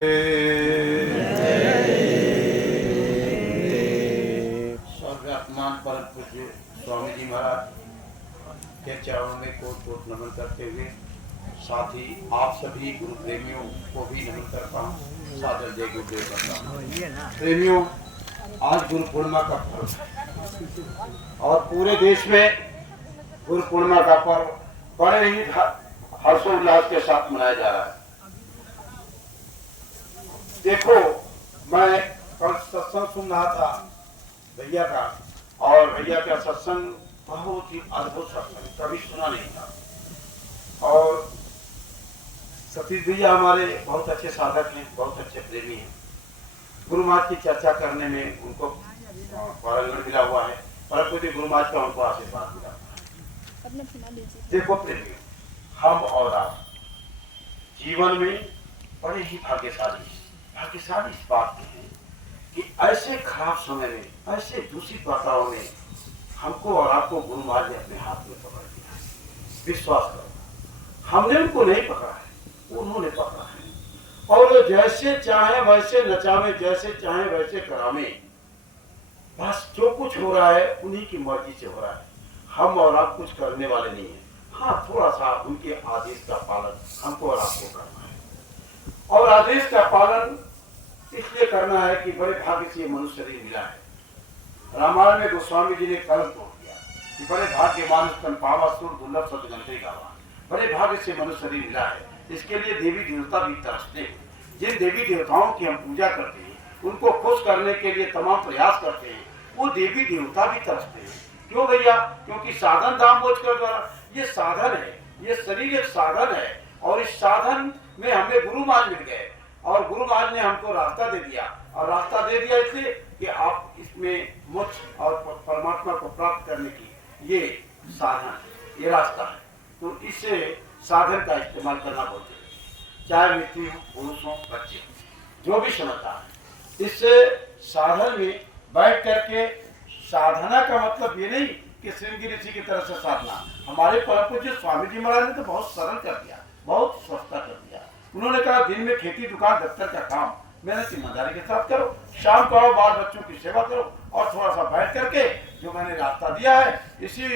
स्वर्गात्मान परम पूज्य स्वामी जी महाराज के चरणों में कोट कोट नमन करते हुए साथ ही आप सभी गुरु प्रेमियों को भी नमन करता हूँ। सादर जय गुरुदेव करता हूँ। प्रेमियों, आज गुरु पूर्णिमा का पर्व और पूरे देश में गुरु पूर्णिमा का पर्व बड़े ही हर्षोल्लास के साथ मनाया जा रहा है। देखो, मैं कल सत्संग सुन रहा था भैया का, और भैया का सत्संग बहुत ही अद्भुत सत्संग, कभी सुना नहीं था। और सतीश भैया हमारे बहुत अच्छे साधक हैं, बहुत अच्छे प्रेमी हैं। गुरु महाराज की चर्चा करने में उनको पारंगण मिला हुआ है, परंतु गुरु महाराज का उनको आशीर्वाद मिला। देखो प्रेमी, हम और आप जीवन में बड़े ही भाग्यशाली इस बात की है कि ऐसे खराब समय में, ऐसे दूषित वातावरण में हमको और आपको गुरु महाराज ने अपने हाथ में पकड़ लिया है। विश्वास करो, हमने उनको नहीं पकड़ा है, उन्होंने पकड़ा है। और जैसे चाहे वैसे नचावे, जैसे चाहे वैसे करावे। बस जो कुछ हो रहा है उन्हीं की मर्जी से हो रहा है, हम और आप कुछ करने वाले नहीं है। हाँ, थोड़ा सा उनके आदेश का पालन हमको और आपको करना है। और आदेश का पालन इसलिए करना है कि बड़े भाग्य से मनुष्य शरीर मिला है। रामायण में गोस्वामी जी ने कलम तोड़ दिया कि बड़े भाग्यवान स्तन पावा सुर दुर्लभ सदगंते गावा। बड़े भाग्य से मनुष्य शरीर मिला है। इसके लिए देवी देवता भी तरसते हैं। जिन देवी देवताओं की हम पूजा करते हैं, उनको खुश करने के लिए तमाम प्रयास करते हैं, वो देवी देवता भी तरसते हैं। क्यों भैया? क्योंकि साधन दाम बोझ कर द्वारा, ये साधन है, ये शरीर एक साधन है। और इस साधन में हमें गुरु महाराज मिल गए, और गुरु महाराज ने हमको रास्ता दे दिया। और रास्ता दे दिया इसलिए कि आप इसमें मोक्ष और परमात्मा को प्राप्त करने की ये साधन, ये रास्ता है। तो इससे साधन का इस्तेमाल करना बोलते हैं, चाहे व्यक्ति हो, पुरुष हो, बच्चे हो, जो भी समझता है। इससे साधन में बैठ करके, साधना का मतलब ये नहीं कि श्रृंगी ऋषि की तरह से साधना। हमारे परम पूज्य स्वामी जी महाराज ने तो बहुत सरल कर दिया, बहुत सस्ता कर दिया। उन्होंने कहा दिन में खेती, दुकान, दफ्तर का काम मेहनत ईमानदारी के साथ करो, शाम को आओ, बाल बच्चों की सेवा करो, और थोड़ा सा बैठ करके जो मैंने रास्ता दिया है इसी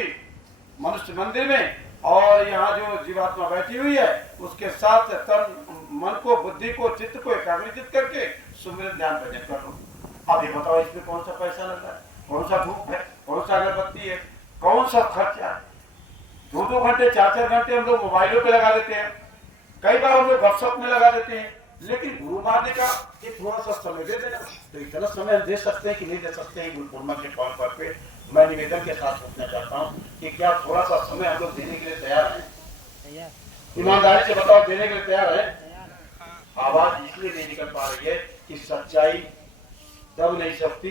मनुष्य मंदिर में, और यहाँ जो जीवात्मा बैठी हुई है उसके साथ तन मन को, बुद्धि को, चित्त को एकाग्रचित करके सुमिरन ध्यान भजन कर लो। अब ये बताओ, इसमें कौन सा पैसा लग रहा है, कौन सा धूप है, कौन सा अगरबत्ती है, कौन सा खर्चा है? 2-2 घंटे, 4-4 घंटे हम लोग मोबाइलों पे लगा देते हैं, कई बार हम लोग गपशप में लगा देते हैं। लेकिन गुरु महाराज ने कहा कि थोड़ा सा समय दे देना। तो इतना समय दे सकते हैं कि नहीं दे सकते हैं? गुरु पूर्णिमा के कॉल पर मैं निवेदन के साथ पूछना चाहता हूँ कि क्या थोड़ा सा समय हम लोग देने के लिए तैयार हैं? ईमानदारी से बताओ, देने के लिए तैयार है? आवाज इसलिए नहीं निकल पा रही है कि सच्चाई दब नहीं सकती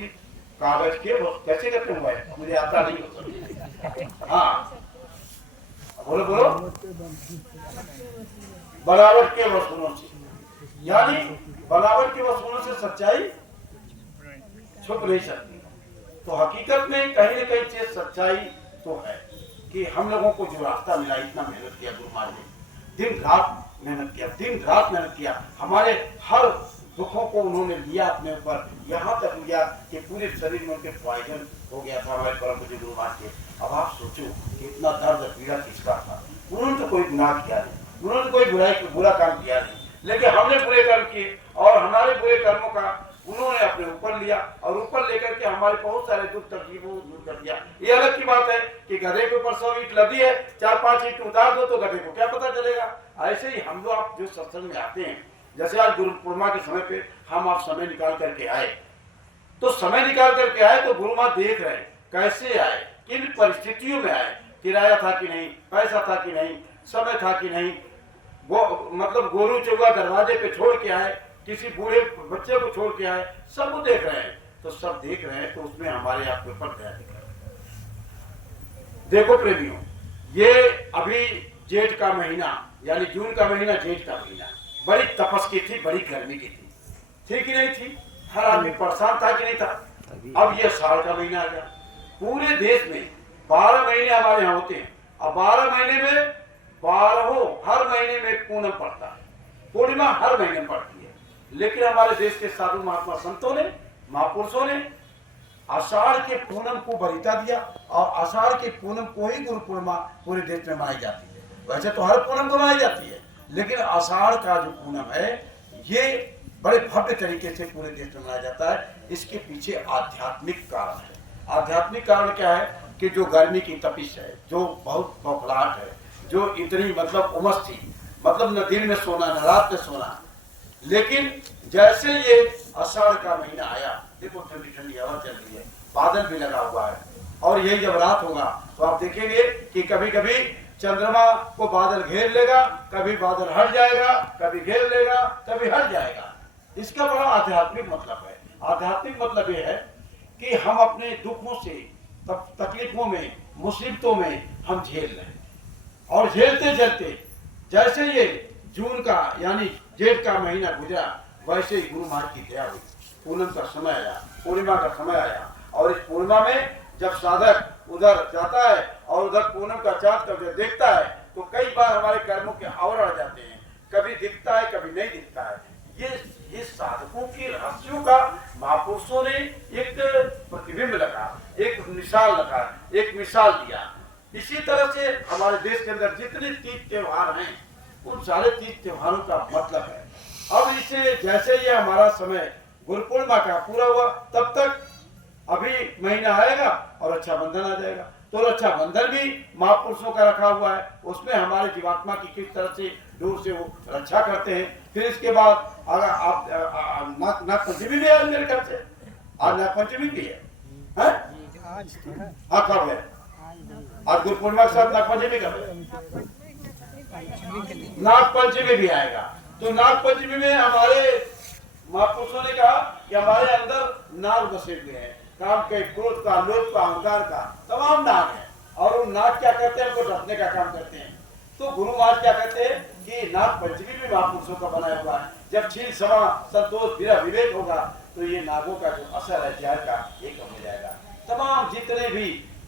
कागज के, वो कैसे करते हुए मुझे आता नहीं हो सकती। हाँ बोलो बोलो। बनावट के वसूलों से, यानी बनावट के वसूलों से सच्चाई छुप नहीं सकती। तो हकीकत में कहीं न कहीं चीज सच्चाई तो है कि हम लोगों को जो रास्ता मिला, इतना मेहनत किया गुरु महाराज ने, दिन रात मेहनत किया, दिन रात मेहनत किया। हमारे हर दुखों को उन्होंने लिया अपने ऊपर, यहाँ तक लिया कि पूरे शरीर में उनके पॉइजन हो गया था हमारे परम पूज्य गुरु महाराज के। अब आप सोचो कि इतना दर्द पीड़ा किसका था? उन्होंने तो कोई गुनाह किया नहीं, उन्होंने कोई बुरा काम किया नहीं, लेकिन हमने बुरे कर्म किए और हमारे बुरे कर्मों का उन्होंने अपने ऊपर लिया, और ऊपर लेकर के हमारे बहुत सारे दुख तकलीफों को दूर कर दिया। ये अलग की बात है कि गधे के ऊपर 100 ईंट लदी है, 4-5 ईंट उतार दो तो गधे को क्या पता चलेगा? ऐसे ही हम लोग, आप जो सत्संग में आते हैं, जैसे आज गुरु पूर्णिमा के समय पे हम आप समय निकाल करके आए, तो समय निकाल करके आए तो गुरु महाराज देख रहे हैं कैसे आए, किन परिस्थितियों में आए, किराया था कि नहीं, पैसा था कि नहीं, समय था कि नहीं, वो मतलब गोरू चौगा दरवाजे पे छोड़ के आए, किसी बूढ़े बच्चे को छोड़ के आए, सब वो देख रहे हैं। तो सब देख रहे हैं तो उसमें हमारे आपके ऊपर दया दिख रहा है। देखो प्रेमियों, ये अभी जेठ का महीना, यानी जून का महीना, जेठ का महीना, बड़ी तपस की थी, बड़ी गर्मी की थी कि नहीं थी? हर आदमी परेशान था कि नहीं था? अब ये साल का महीना आ गया। पूरे देश में 12 महीने हमारे यहाँ होते हैं, और 12 महीने में 12 हर महीने में पूनम पड़ता है, पूर्णिमा हर महीने पड़ती है। लेकिन हमारे देश के साधु महात्मा संतों ने, महापुरुषों ने आषाढ़ के पूनम को वरीयता दिया और आषाढ़ के पूनम को ही गुरु पूर्णिमा पूरे देश में मनाई जाती है। वैसे तो हर पूनम को मनाई जाती है, लेकिन आषाढ़ का जो पूनम है ये बड़े भव्य तरीके से पूरे देश में मनाया जाता है। इसके पीछे आध्यात्मिक कारण है। आध्यात्मिक कारण क्या है कि जो गर्मी की तपिश है, जो बहुत बौखलाहट है, जो इतनी मतलब उमस थी, मतलब न दिन में सोना न रात में सोना, लेकिन जैसे ये आषाढ़ का महीना आया, देखो ठंडी ठंडी हवा चल रही है, बादल भी लगा हुआ है, और यही जब रात होगा तो आप देखेंगे कि कभी कभी चंद्रमा को बादल घेर लेगा, कभी बादल हट जाएगा, कभी घेर लेगा, कभी हट जाएगा। इसका बड़ा आध्यात्मिक मतलब है। आध्यात्मिक मतलब ये है कि हम अपने दुखों से, तकलीफों में, मुसीबतों में हम झेल रहे हैं, और झेलते झेलते जैसे ये जून का यानी जेठ का महीना गुजरा, वैसे ही गुरु महाराज की दया हुई, पूनम का समय आया, पूर्णिमा का समय आया, और इस पूर्णिमा में जब साधक उधर जाता है और उधर पूनम का चांद का जब देखता है तो कई बार हमारे कर्मों के आवरण आ जाते हैं, कभी दिखता है कभी नहीं दिखता है। ये साधकों की रहस्यों का महापुरुषों ने एक प्रतिबिंब लगा, एक मिसाल लगा, एक मिसाल दिया। इसी तरह से हमारे देश के अंदर जितने तीज त्योहार हैं, उन सारे तीज त्योहारों का मतलब है। अब इसे जैसे ये हमारा समय गुरु पूर्णिमा का पूरा हुआ, तब तक अभी महीना आएगा और रक्षाबंधन आ जाएगा। तो रक्षाबंधन भी महापुरुषों का रखा हुआ है, उसमें हमारे जीवात्मा की किस तरह से दूर से वो रक्षा करते हैं। फिर इसके बाद अगर आप नाग पंचमी भी है मेरे घर से, आज नाग पंचमी भी है, हाँ कब है? आज गुरु पूर्णिमा के साथ नाग पंचमी कब है? नाग पंचमी भी आएगा। तो नाग पंचमी में हमारे महापुरुषों ने कहा कि हमारे अंदर नाग बसे हुए हैं, काम के, क्रोध का, लोभ का, अहंकार का, तमाम नाग है, और वो नाग क्या करते हैं, उनको ढकने का काम करते हैं। तो गुरु महाराज क्या कहते हैं कि नाग पंचमी भी महापुरुषों का बनाया हुआ है। जब क्षीण समा संतोष विवेक होगा तो ये नागों का जो असर है जहर का, ये कम हो जाएगा। तमाम जितने भी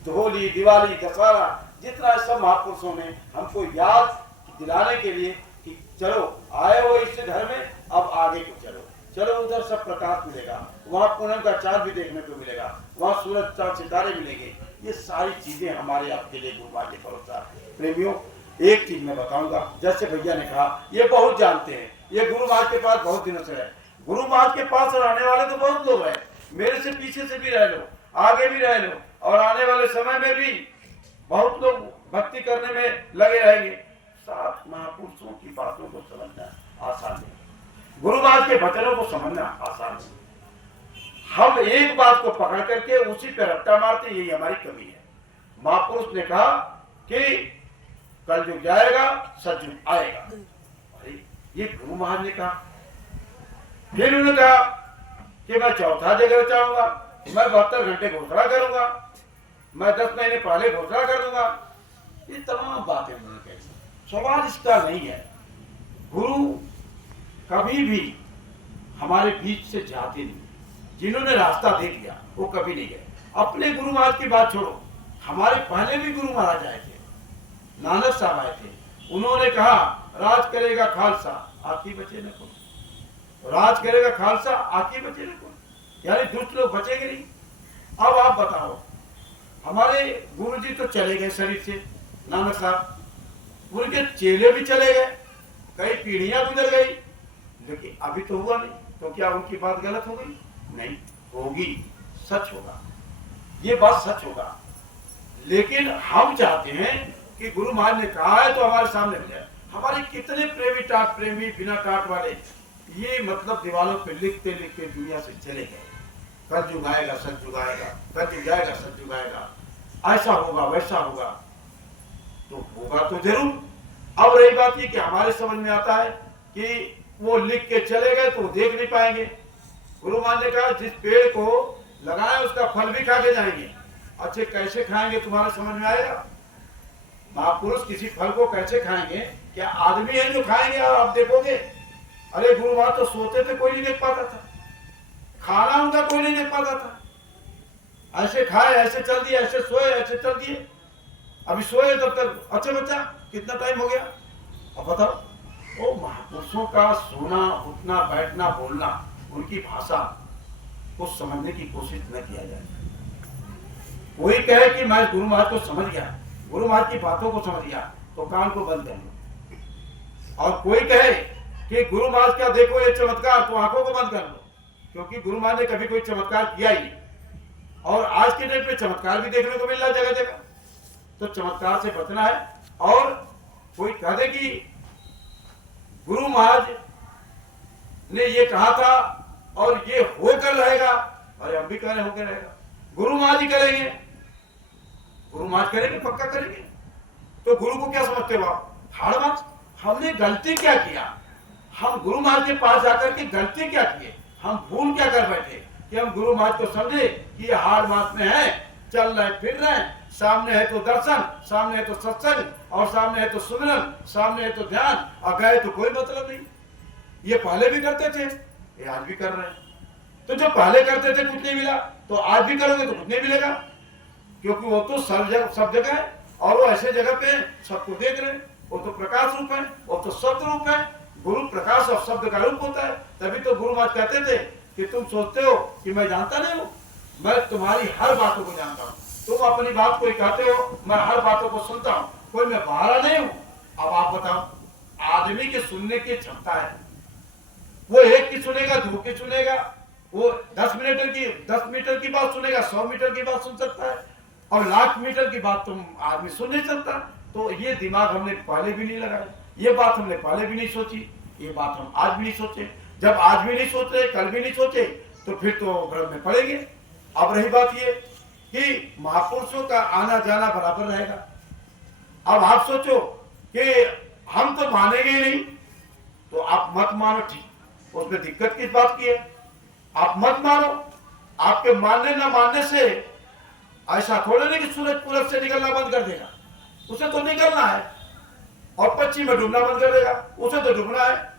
होली, दिवाली, दशहरा, जितना सब महापुरुषों ने हमको याद दिलाने के लिए कि चलो आए हो इस घर में, अब आगे को चलो, चलो उधर सब प्रकाश मिलेगा, वहाँ पूनम का चांद भी देखने को मिलेगा, वहाँ सूरज चांद सितारे मिलेंगे। ये सारी चीजें हमारे आपके लिए गुरु महाराज के भरोसा। प्रेमियों, एक चीज मैं बताऊंगा, जैसे भैया ने कहा, ये बहुत जानते हैं, ये गुरु महाराज के पास बहुत दिनों से है। गुरु महाराज के पास रहने वाले तो बहुत लोग हैं, मेरे से पीछे से भी रह लो, आगे भी रह लो, और आने वाले समय में भी बहुत लोग भक्ति करने में लगे रहेंगे। सात महापुरुषों की बातों को समझना आसान नहीं, गुरु महाराज के वचनों को समझना आसान नहीं। हम एक बात को पकड़ करके उसी पे रट्टा मारते, यही हमारी कमी है। महापुरुष ने कहा कि कलयुग जाएगा, सतयुग आएगा, अरे ये गुरु महाराज ने कहा। फिर उन्होंने कहा कि मैं चौथा जगह चाहूंगा, मैं 72 घंटे घोषणा करूंगा, मैं 10 महीने पहले घोषणा कर दूंगा। ये तमाम बातें उन्होंने कही। सवाल इसका नहीं है, गुरु कभी भी हमारे बीच से जाते नहीं, जिन्होंने रास्ता दे दिया वो कभी नहीं गए। अपने गुरु महाराज की बात छोड़ो, हमारे पहले भी गुरु महाराज आए थे, नानक साहब आए थे, उन्होंने कहा राज करेगा खालसा, आकी बचे न कोई, राज करेगा खालसा, आकी बचे न कोई, यानी दुष्ट लोग बचेंगे नहीं। अब आप बताओ, हमारे गुरु जी तो चले गए शरीर से, नानक साहब, उनके चेले भी चले गए, कई पीढ़ियां गुजर गई, लेकिन अभी तो हुआ नहीं। तो क्या उनकी बात गलत हो गई? नहीं होगी, सच होगा, ये बात सच होगा। लेकिन हम चाहते हैं कि गुरु महाराज ने कहा है तो हमारे सामने मिले। हमारे कितने प्रेमी टाट प्रेमी बिना टाट वाले ये मतलब दीवारों पे लिखते लिखते दुनिया से चले गए। कलयुग आएगा, सतयुग आएगा, कलयुग जाएगा, सतयुग आएगा, ऐसा होगा, वैसा होगा, तो होगा तो जरूर। अब रही बात ये कि हमारे समझ में आता है कि वो लिख के चले गए तो देख नहीं पाएंगे। गुरु महाराज ने कहा जिस पेड़ को लगाए उसका फल भी खा के जाएंगे। अच्छे कैसे खाएंगे तुम्हारे समझ में आएगा? महापुरुष किसी फल को कैसे खाएंगे? क्या आदमी है जो खाएंगे और आप देखोगे? अरे गुरु महाराज तो सोते थे, कोई नहीं देख पाता था, खाना उनका कोई नहीं देख पाता था। ऐसे खाए, ऐसे चल दिए, ऐसे सोए, ऐसे चल दिए। अभी सोए तब तक, अच्छा बच्चा कितना टाइम हो गया, अब बताओ, वो महापुरुषों का सोना, उठना, बैठना, बोलना, उनकी भाषा को समझने की कोशिश न किया जाए। कोई कहे कि मैं गुरु महाराज को समझ गया, गुरु महाराज की बातों को समझ गया, तो कान को बंद कर लो। और कोई कहे कि गुरु महाराज क्या देखो ये चमत्कार, तो आंखों को बंद कर लो, क्योंकि गुरु महाराज ने कभी कोई चमत्कार किया ही। और आज के डेट में चमत्कार भी देखने को मिल रहा है जगह जगह, तो चमत्कार से बचना है। और कोई कह दे कि गुरु महाराज ने ये कहा था और ये होकर रहेगा, अरे हम भी कह रहे होकर रहेगा, गुरु महाराज ही करेंगे, गुरु महाराज करेंगे, पक्का करेंगे। तो गुरु को क्या समझते हो आप? हाड़ मत। हमने गलती क्या किया? हम गुरु महाराज के पास जाकर के गलती क्या किए? हम भूल क्या कर बैठे कि हम गुरु महाराज को समझे कि ये हाड़ मास में है, चल रहे फिर रहे, सामने है तो दर्शन, सामने है तो सत्संग, और सामने है तो सुमिरन, सामने है तो ध्यान, और गए तो कोई मतलब नहीं। ये पहले भी करते थे, ये आज भी कर रहे हैं। तो जो पहले करते थे कुछ नहीं मिला, तो आज भी करोगे तो कुछ नहीं मिलेगा, क्योंकि वो तो सब जगह है, और वो ऐसे जगह पे सबको देख रहे हैं। वो तो प्रकाश रूप है, वो तो शब्द रूप है। गुरु प्रकाश और शब्द का रूप होता है। तभी तो गुरु महाराज कहते थे कि तुम सोचते हो कि मैं जानता नहीं हूँ, मैं तुम्हारी हर बातों को जानता हूँ। तुम अपनी बात कोई कहते हो, मैं हर बातों को सुनता हूँ, कोई मैं बाहर नहीं हूँ। अब आप बताओ, आदमी के सुनने की क्षमता है, वो एक की सुनेगा, दो की सुनेगा, वो 10 मीटर की बात सुनेगा, 100 मीटर की बात सुन सकता है, और लाख मीटर की बात तुम आदमी सुन नहीं सकता। तो ये दिमाग हमने पहले भी नहीं लगाया, ये बात हमने पहले भी नहीं सोची, ये बात हम आज भी नहीं सोचे। जब आज भी नहीं सोचे, कल भी नहीं सोचे, तो फिर तो भ्रम में पड़ेंगे। अब रही बात ये कि महापुरुषों का आना जाना बराबर रहेगा। अब आप सोचो कि हम तो मानेंगे ही नहीं, तो आप मत मानो, ठीक, उसमें दिक्कत किस बात की है? आप मत मानो। आपके मानने ना मानने से ऐसा थोड़े नहीं कि सूरज पूरब से निकलना बंद कर देगा, उसे तो निकलना है। और पश्चिम में डूबना बंद कर देगा, उसे तो डूबना है।